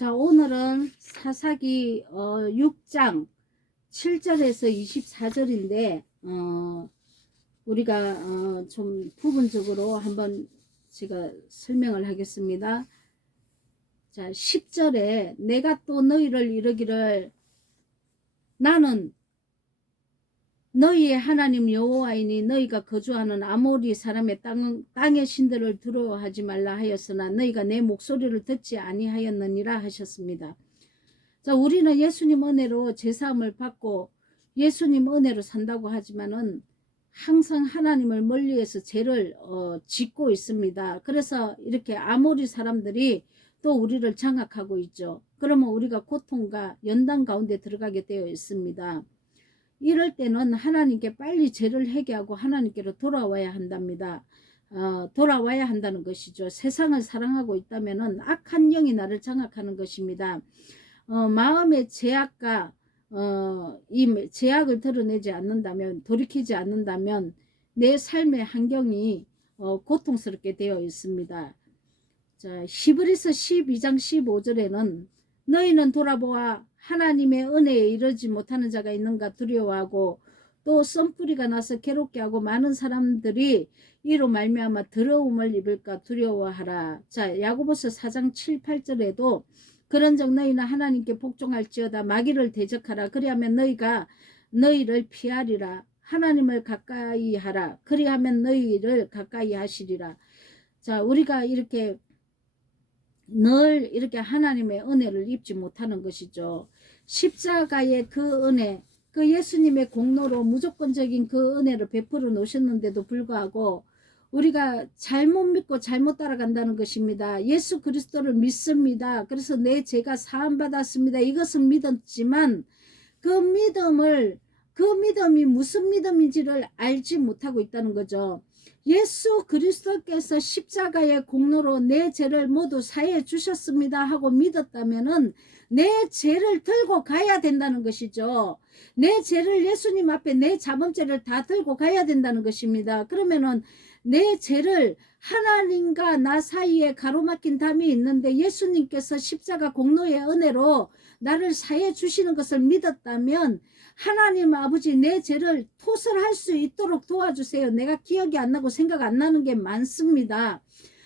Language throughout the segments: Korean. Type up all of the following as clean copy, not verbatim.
자, 오늘은 사사기 6장 7절에서 24절인데 우리가 좀 부분적으로 한번 제가 설명을 하겠습니다. 자, 10절에 내가 또 너희를 이르기를 나는 너희의 하나님 여호와이니 너희가 거주하는 아모리 사람의 땅의 신들을 두려워하지 말라 하였으나 너희가 내 목소리를 듣지 아니하였느니라 하셨습니다. 자, 우리는 예수님 은혜로 제사함을 받고 예수님 은혜로 산다고 하지만은 항상 하나님을 멀리해서 죄를 짓고 있습니다. 그래서 이렇게 아모리 사람들이 또 우리를 장악하고 있죠. 그러면 우리가 고통과 연단 가운데 들어가게 되어 있습니다. 이럴 때는 하나님께 빨리 죄를 회개하고 하나님께로 돌아와야 한답니다. 돌아와야 한다는 것이죠. 세상을 사랑하고 있다면 악한 영이 나를 장악하는 것입니다. 마음의 죄악과 이 죄악을 드러내지 않는다면, 돌이키지 않는다면 내 삶의 환경이 고통스럽게 되어 있습니다. 자, 히브리서 12장 15절에는 너희는 돌아보아 하나님의 은혜에 이르지 못하는 자가 있는가 두려워하고 또 썬뿌리가 나서 괴롭게 하고 많은 사람들이 이로 말미암아 더러움을 입을까 두려워하라. 자, 야고보서 4장 7, 8절에도 그런즉 너희는 하나님께 복종할지어다 마귀를 대적하라. 그리하면 너희가 너희를 피하리라. 하나님을 가까이 하라. 그리하면 너희를 가까이 하시리라. 자, 우리가 이렇게 늘 이렇게 하나님의 은혜를 입지 못하는 것이죠. 십자가의 그 은혜, 그 예수님의 공로로 무조건적인 그 은혜를 베풀어 놓으셨는데도 불구하고 우리가 잘못 믿고 잘못 따라간다는 것입니다. 예수 그리스도를 믿습니다. 그래서 내 죄가 사함 받았습니다. 이것은 믿었지만 그 믿음이 무슨 믿음인지를 알지 못하고 있다는 거죠. 예수 그리스도께서 십자가의 공로로 내 죄를 모두 사해 주셨습니다 하고 믿었다면은 내 죄를 들고 가야 된다는 것이죠. 내 죄를 예수님 앞에 내 자범죄를 다 들고 가야 된다는 것입니다. 그러면은 내 죄를 하나님과 나 사이에 가로막힌 담이 있는데 예수님께서 십자가 공로의 은혜로 나를 사해 주시는 것을 믿었다면 하나님 아버지 내 죄를 토설할 수 있도록 도와주세요. 내가 기억이 안 나고 생각 안 나는 게 많습니다.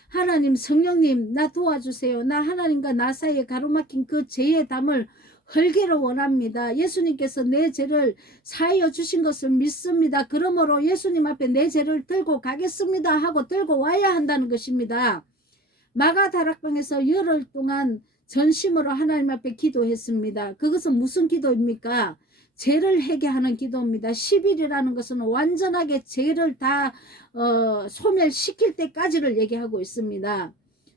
하나님 성령님 나 도와주세요. 나 하나님과 나 사이에 가로막힌 그 죄의 담을 헐기를 원합니다. 예수님께서 내 죄를 사하여 주신 것을 믿습니다. 그러므로 예수님 앞에 내 죄를 들고 가겠습니다 하고 들고 와야 한다는 것입니다. 마가다락방에서 열흘 동안 전심으로 하나님 앞에 기도했습니다. 그것은 무슨 기도입니까? 죄를 회개하는 기도입니다. 10일이라는 것은 완전하게 죄를 다 소멸시킬 때까지를 얘기하고 있습니다.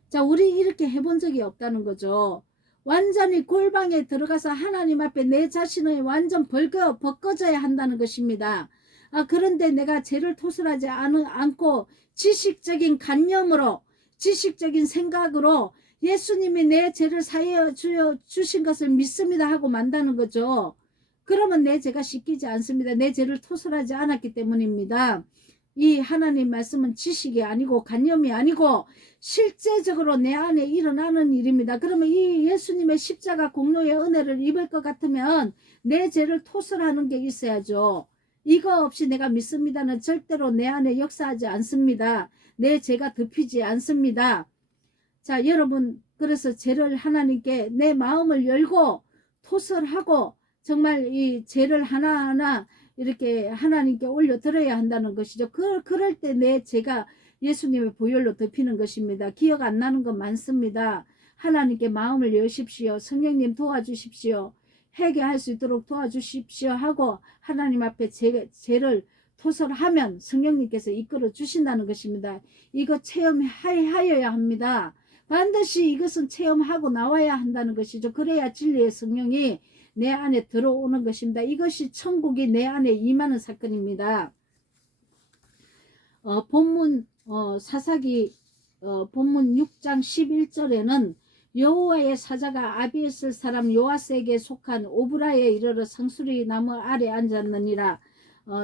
자, 우리 이렇게 해본 적이 없다는 거죠. 완전히 골방에 들어가서 하나님 앞에 내 자신을 완전 벗겨져야 한다는 것입니다. 그런데 내가 죄를 토설하지 않고 지식적인 관념으로 지식적인 생각으로 예수님이 내 죄를 사해 주신 것을 믿습니다 하고 만다는 거죠. 그러면 내 죄가 씻기지 않습니다. 내 죄를 토설하지 않았기 때문입니다. 이 하나님 말씀은 지식이 아니고 관념이 아니고 실제적으로 내 안에 일어나는 일입니다. 그러면 이 예수님의 십자가 공로의 은혜를 입을 것 같으면 내 죄를 토설하는 게 있어야죠. 이거 없이 내가 믿습니다는 절대로 내 안에 역사하지 않습니다. 내 죄가 덮이지 않습니다. 자, 여러분 그래서 죄를 하나님께 내 마음을 열고 토설하고 정말 이 죄를 하나하나 이렇게 하나님께 올려드려야 한다는 것이죠. 그럴 때 내 죄가 예수님의 보혈로 덮이는 것입니다. 기억 안 나는 거 많습니다. 하나님께 마음을 여십시오. 성령님 도와주십시오. 회개할 수 있도록 도와주십시오 하고 하나님 앞에 죄를 토설하면 성령님께서 이끌어 주신다는 것입니다. 이거 체험하여야 합니다. 반드시 이것은 체험하고 나와야 한다는 것이죠. 그래야 진리의 성령이 내 안에 들어오는 것입니다. 이것이 천국이 내 안에 임하는 사건입니다. 본문 사사기 본문 6장 11절에는 여호와의 사자가 아비에셀 사람 요아스에게 속한 오브라에 이르러 상수리 나무 아래 앉았느니라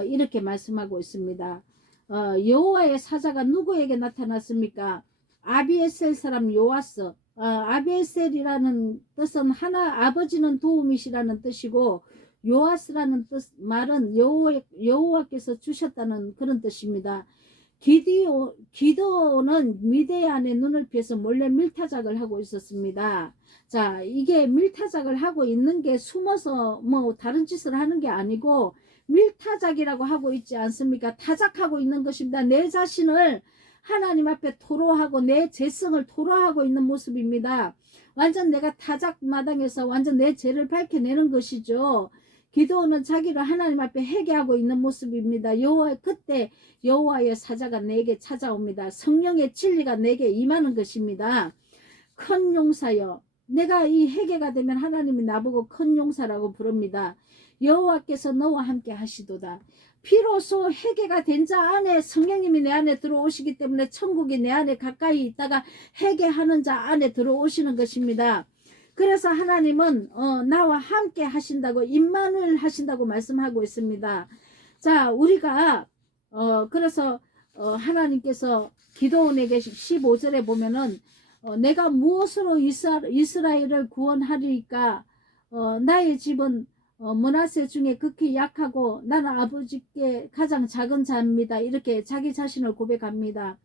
이렇게 말씀하고 있습니다. 여호와의 사자가 누구에게 나타났습니까? 아비에셀 사람 요아스, 아베셀이라는 뜻은 하나 아버지는 도움이시라는 뜻이고 요아스라는 말은 여호와께서 주셨다는 그런 뜻입니다. 기드온은 미디안의 눈을 피해서 몰래 밀타작을 하고 있었습니다. 자, 이게 밀타작을 하고 있는 게 숨어서 뭐 다른 짓을 하는 게 아니고 밀타작이라고 하고 있지 않습니까? 타작하고 있는 것입니다. 내 자신을 하나님 앞에 토로하고 내 죄성을 토로하고 있는 모습입니다. 완전 내가 타작 마당에서 완전 내 죄를 밝혀내는 것이죠. 기도는 자기를 하나님 앞에 회개하고 있는 모습입니다. 그때 여호와의 사자가 내게 찾아옵니다. 성령의 진리가 내게 임하는 것입니다. 큰 용사여, 내가 이 회개가 되면 하나님이 나보고 큰 용사라고 부릅니다. 여호와께서 너와 함께 하시도다. 비로소 회개가 된 자 안에 성령님이 내 안에 들어오시기 때문에 천국이 내 안에 가까이 있다가 회개하는 자 안에 들어오시는 것입니다. 그래서 하나님은 나와 함께 하신다고 임만을 하신다고 말씀하고 있습니다. 자, 우리가 그래서 하나님께서 기도원에게 15절에 보면은 내가 무엇으로 이스라엘을 구원하리까? 나의 집은 므낫세 중에 극히 약하고 나는 아버지께 가장 작은 자입니다. 이렇게 자기 자신을 고백합니다.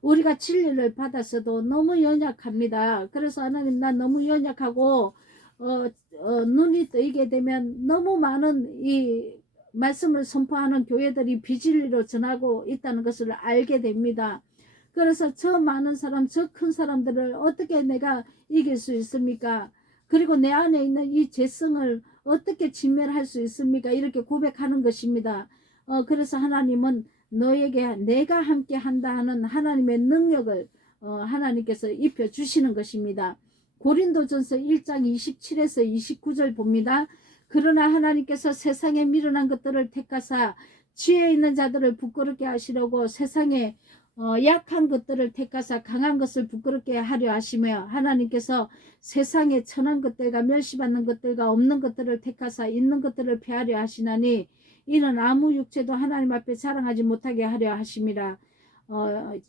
우리가 진리를 받았어도 너무 연약합니다. 그래서 하나님, 난 너무 연약하고 눈이 뜨이게 되면 너무 많은 이 말씀을 선포하는 교회들이 비진리로 전하고 있다는 것을 알게 됩니다. 그래서 저 많은 사람, 저 큰 사람들을 어떻게 내가 이길 수 있습니까? 그리고 내 안에 있는 이 죄성을 어떻게 진멸할 수 있습니까? 이렇게 고백하는 것입니다. 그래서 하나님은 너에게 내가 함께 한다 하는 하나님의 능력을 하나님께서 입혀주시는 것입니다. 고린도전서 1장 27에서 29절 봅니다. 그러나 하나님께서 세상에 미련한 것들을 택하사 지혜 있는 자들을 부끄럽게 하시려고 세상에 약한 것들을 택하사 강한 것을 부끄럽게 하려 하시며 하나님께서 세상에 천한 것들과 멸시받는 것들과 없는 것들을 택하사 있는 것들을 폐하려 하시나니 이는 아무 육체도 하나님 앞에 자랑하지 못하게 하려 하심이라.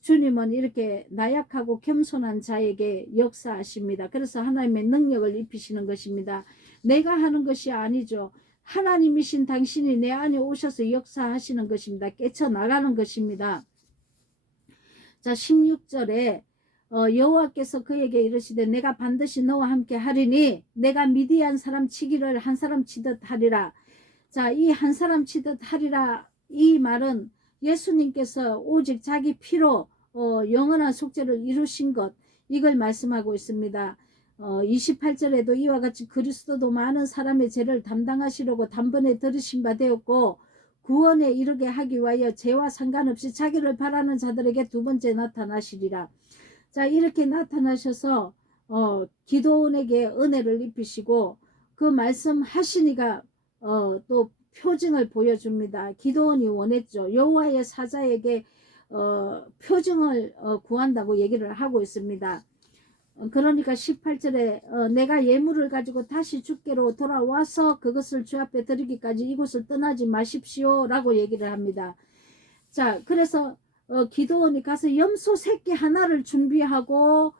주님은 이렇게 나약하고 겸손한 자에게 역사하십니다. 그래서 하나님의 능력을 입히시는 것입니다. 내가 하는 것이 아니죠. 하나님이신 당신이 내 안에 오셔서 역사하시는 것입니다. 깨쳐나가는 것입니다. 자, 16절에 여호와께서 그에게 이르시되 내가 반드시 너와 함께 하리니 내가 미디안 사람 치기를 한 사람 치듯 하리라. 자, 이 한 사람 치듯 하리라, 이 말은 예수님께서 오직 자기 피로 영원한 속죄를 이루신 것, 이걸 말씀하고 있습니다. 28절에도 이와 같이 그리스도도 많은 사람의 죄를 담당하시려고 단번에 들으신 바 되었고 구원에 이르게 하기 위하여 죄와 상관없이 자기를 바라는 자들에게 두 번째 나타나시리라. 자, 이렇게 나타나셔서 기도원에게 은혜를 입히시고 그 말씀하시니가 또 표징을 보여줍니다. 기도원이 원했죠. 여호와의 사자에게 표징을 구한다고 얘기를 하고 있습니다. 그러니까 18절에 내가 예물을 가지고 다시 주께로 돌아와서 그것을 주 앞에 드리기까지 이곳을 떠나지 마십시오 라고 얘기를 합니다. 자, 그래서 기도원이 가서 염소 새끼 하나를 준비하고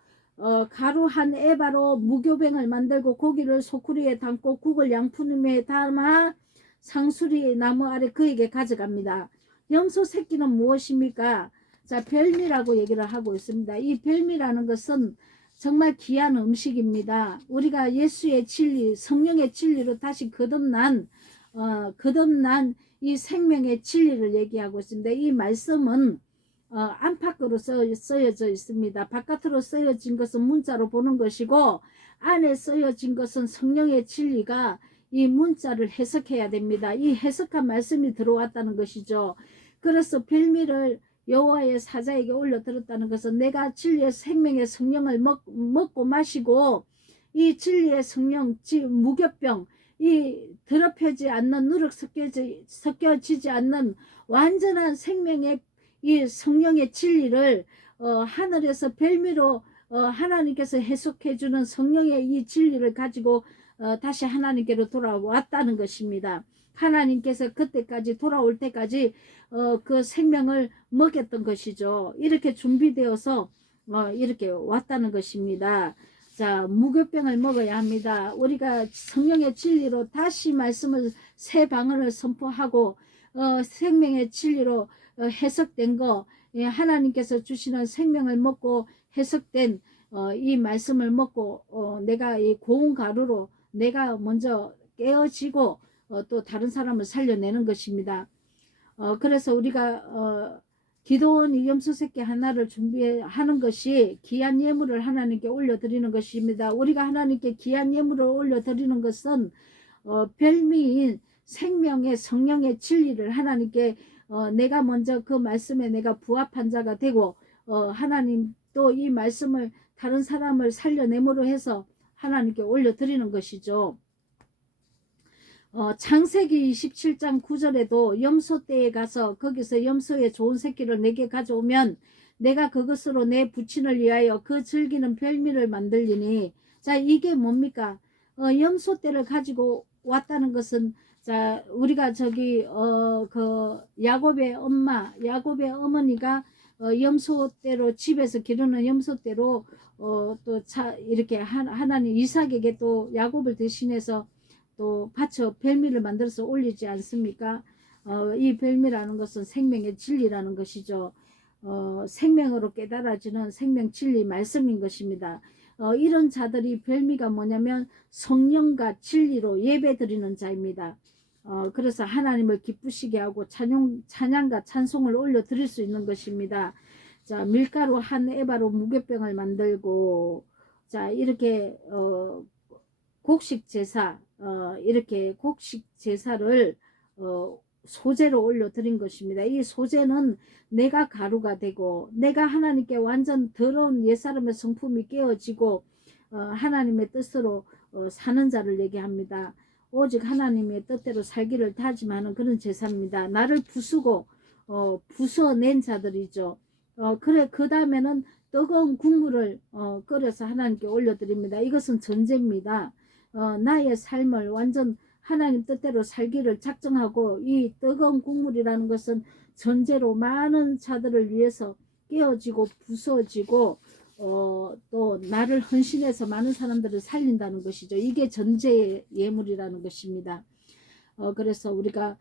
가루 한 에바로 무교뱅을 만들고 고기를 소쿠리에 담고 국을 양푼에 담아 상수리 나무 아래 그에게 가져갑니다. 염소 새끼는 무엇입니까? 자, 별미라고 얘기를 하고 있습니다. 이 별미라는 것은 정말 귀한 음식입니다. 우리가 예수의 진리, 성령의 진리로 다시 거듭난 이 생명의 진리를 얘기하고 있습니다. 이 말씀은 안팎으로 쓰여져 있습니다. 바깥으로 쓰여진 것은 문자로 보는 것이고 안에 쓰여진 것은 성령의 진리가 이 문자를 해석해야 됩니다. 이 해석한 말씀이 들어왔다는 것이죠. 그래서 별미를 여호와의 사자에게 올려드렸다는 것은 내가 진리의 생명의 성령을 먹고 마시고 이 진리의 성령, 무교병, 이 더럽혀지 않는 누룩 섞여지지 않는 완전한 생명의 이 성령의 진리를 하늘에서 별미로 하나님께서 해석해주는 성령의 이 진리를 가지고 다시 하나님께로 돌아왔다는 것입니다. 하나님께서 그때까지 돌아올 때까지 그 생명을 먹였던 것이죠. 이렇게 준비되어서 이렇게 왔다는 것입니다. 자, 무교병을 먹어야 합니다. 우리가 성령의 진리로 다시 말씀을 새 방언을 선포하고 생명의 진리로 해석된 거, 하나님께서 주시는 생명을 먹고 해석된 이 말씀을 먹고 내가 이 고운 가루로 내가 먼저 깨어지고 또 다른 사람을 살려내는 것입니다. 그래서 우리가 기도원 염소 새끼 하나를 준비하는 것이 귀한 예물을 하나님께 올려드리는 것입니다. 우리가 하나님께 귀한 예물을 올려드리는 것은 별미인 생명의 성령의 진리를 하나님께 내가 먼저 그 말씀에 내가 부합한 자가 되고 하나님 또 이 말씀을 다른 사람을 살려내므로 해서 하나님께 올려드리는 것이죠. 창세기 27장 9절에도 염소떼에 가서 거기서 염소의 좋은 새끼를 내게 가져오면 내가 그것으로 내 부친을 위하여 그 즐기는 별미를 만들리니, 자, 이게 뭡니까? 염소떼를 가지고 왔다는 것은, 자, 우리가 저기 그 야곱의 야곱의 어머니가 염소떼로 집에서 기르는 염소떼로 또 이렇게 하나님 이삭에게 또 야곱을 대신해서 또 바쳐 별미를 만들어서 올리지 않습니까? 이 별미라는 것은 생명의 진리라는 것이죠. 생명으로 깨달아지는 생명 진리 말씀인 것입니다. 이런 자들이 별미가 뭐냐면 성령과 진리로 예배드리는 자입니다. 그래서 하나님을 기쁘시게 하고 찬양과 찬송을 올려드릴 수 있는 것입니다. 자, 밀가루 한 에바로 무교병을 만들고, 자, 이렇게 곡식 제사, 이렇게 곡식 제사를 소제로 올려드린 것입니다. 이 소제는 내가 가루가 되고 내가 하나님께 완전 더러운 옛사람의 성품이 깨어지고 하나님의 뜻으로 사는 자를 얘기합니다. 오직 하나님의 뜻대로 살기를 다짐하는 그런 제사입니다. 나를 부수고 부숴낸 자들이죠. 그래, 그 다음에는 뜨거운 국물을 끓여서 하나님께 올려드립니다. 이것은 전제입니다. 나의 삶을 완전 하나님 뜻대로 살기를 작정하고, 이 뜨거운 국물이라는 것은 전제로 많은 자들을 위해서 깨어지고 부서지고 또 나를 헌신해서 많은 사람들을 살린다는 것이죠. 이게 전제의 예물이라는 것입니다. 그래서 우리가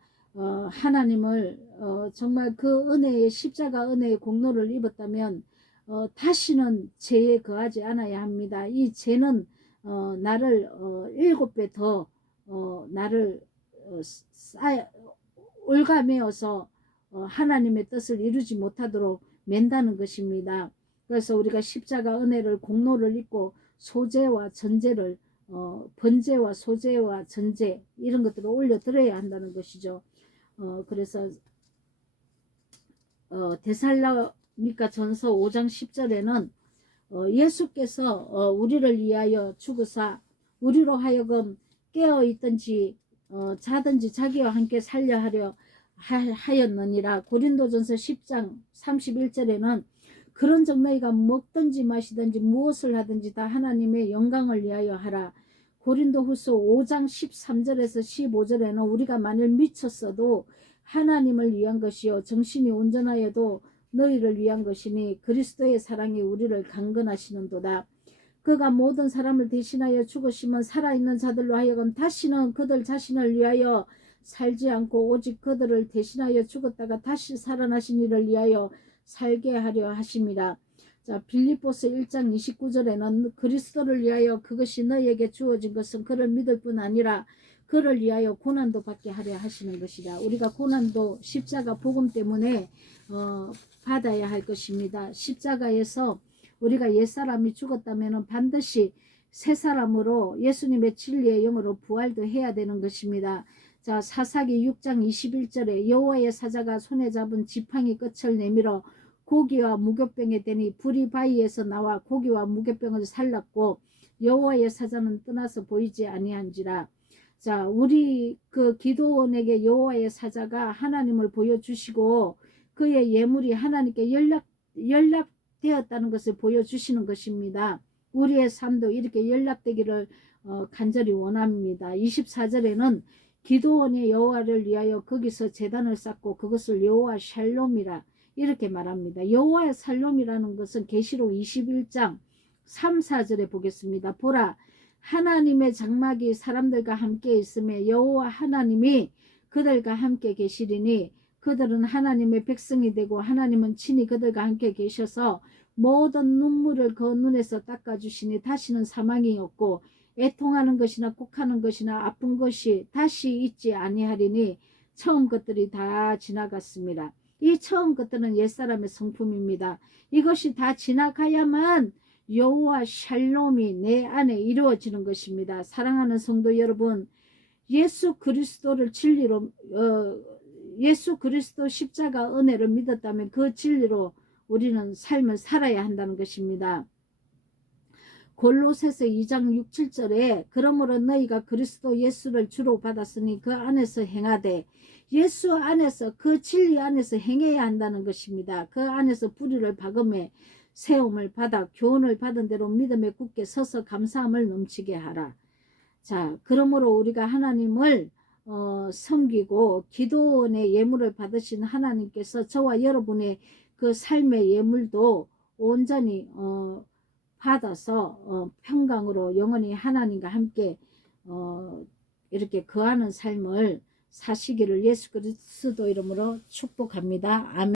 하나님을 정말 그 은혜의 십자가 은혜의 공로를 입었다면 다시는 죄에 거하지 않아야 합니다. 이 죄는 나를 7배 더 나를 올가매어서 하나님의 뜻을 이루지 못하도록 맨다는 것입니다. 그래서 우리가 십자가 은혜를 공로를 입고 소제와 전제를 번제와 소제와 전제 이런 것들을 올려드려야 한다는 것이죠. 그래서 데살로니가 전서 5장 10절에는 예수께서 우리를 위하여 죽으사 우리로 하여금 깨어있든지 자든지 자기와 함께 살려 하였느니라. 고린도전서 10장 31절에는 그런즉 너희가 먹든지 마시든지 무엇을 하든지 다 하나님의 영광을 위하여 하라. 고린도후서 5장 13절에서 15절에는 우리가 만일 미쳤어도 하나님을 위한 것이요 정신이 온전하여도 너희를 위한 것이니 그리스도의 사랑이 우리를 강건하시는도다. 그가 모든 사람을 대신하여 죽으시면 살아있는 자들로 하여금 다시는 그들 자신을 위하여 살지 않고 오직 그들을 대신하여 죽었다가 다시 살아나신 이를 위하여 살게 하려 하심이라. 자, 빌립보서 1장 29절에는 그리스도를 위하여 그것이 너희에게 주어진 것은 그를 믿을 뿐 아니라 그를 위하여 고난도 받게 하려 하시는 것이라. 우리가 고난도 십자가 복음 때문에 받아야 할 것입니다. 십자가에서 우리가 옛사람이 죽었다면 반드시 새 사람으로 예수님의 진리의 영으로 부활도 해야 되는 것입니다. 자, 사사기 6장 21절에 여호와의 사자가 손에 잡은 지팡이 끝을 내밀어 고기와 무교병에 대니 불이 바위에서 나와 고기와 무교병을 살랐고 여호와의 사자는 떠나서 보이지 아니한지라. 자, 우리 그 기도원에게 여호와의 사자가 하나님을 보여주시고 그의 예물이 하나님께 연락되었다는 것을 보여주시는 것입니다. 우리의 삶도 이렇게 연락되기를 간절히 원합니다. 24절에는 기도원의 여호와를 위하여 거기서 제단을 쌓고 그것을 여호와 샬롬이라 이렇게 말합니다. 여호와의 샬롬이라는 것은 계시록 21장 3, 4절에 보겠습니다. 보라, 하나님의 장막이 사람들과 함께 있으며 여호와 하나님이 그들과 함께 계시리니 그들은 하나님의 백성이 되고 하나님은 친히 그들과 함께 계셔서 모든 눈물을 그 눈에서 닦아주시니 다시는 사망이 없고 애통하는 것이나 곡하는 것이나 아픈 것이 다시 있지 아니하리니 처음 것들이 다 지나갔습니다. 이 처음 것들은 옛사람의 성품입니다. 이것이 다 지나가야만 여호와 샬롬이 내 안에 이루어지는 것입니다. 사랑하는 성도 여러분, 예수 그리스도를 진리로 예수 그리스도 십자가 은혜를 믿었다면 그 진리로 우리는 삶을 살아야 한다는 것입니다. 골로새서 2장 6, 7절에 그러므로 너희가 그리스도 예수를 주로 받았으니 그 안에서 행하되 예수 안에서 그 진리 안에서 행해야 한다는 것입니다. 그 안에서 뿌리를 박음에 세움을 받아 교훈을 받은 대로 믿음에 굳게 서서 감사함을 넘치게 하라. 자, 그러므로 우리가 하나님을 섬기고 기도원의 예물을 받으신 하나님께서 저와 여러분의 그 삶의 예물도 온전히 받아서 평강으로 영원히 하나님과 함께 이렇게 거하는 삶을 사시기를 예수 그리스도 이름으로 축복합니다. 아멘.